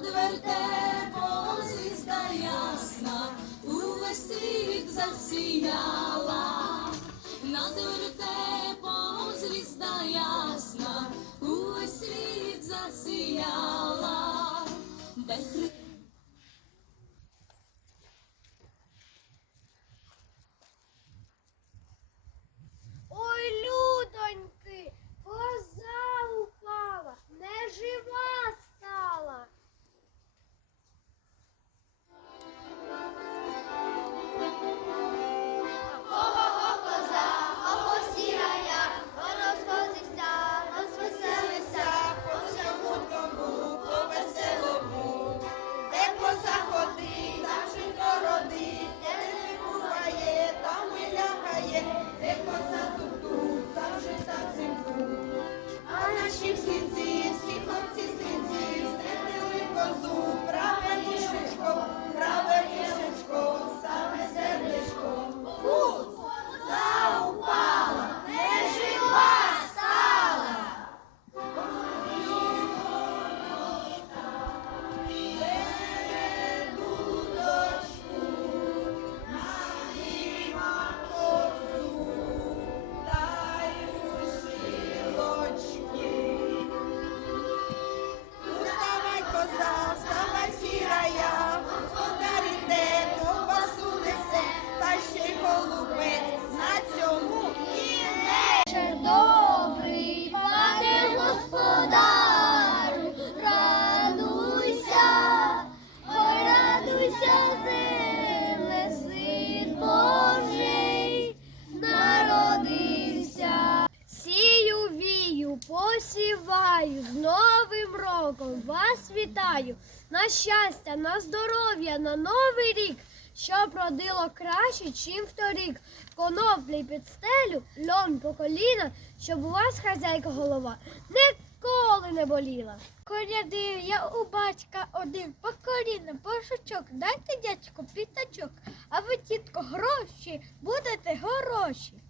вертепом звізда ясна, увесь світ засіяла. Над вертепом посіваю, з Новим роком вас вітаю. На щастя, на здоров'я, на новий рік, щоб родило краще, чим вторік. Коноплі під стелю, льон по коліна, щоб у вас хазяйка голова ніколи не боліла. Корядив я у батька один по коліна, пошучок, дайте дядьку пітачок, а ви, тітко, гроші будете хороші.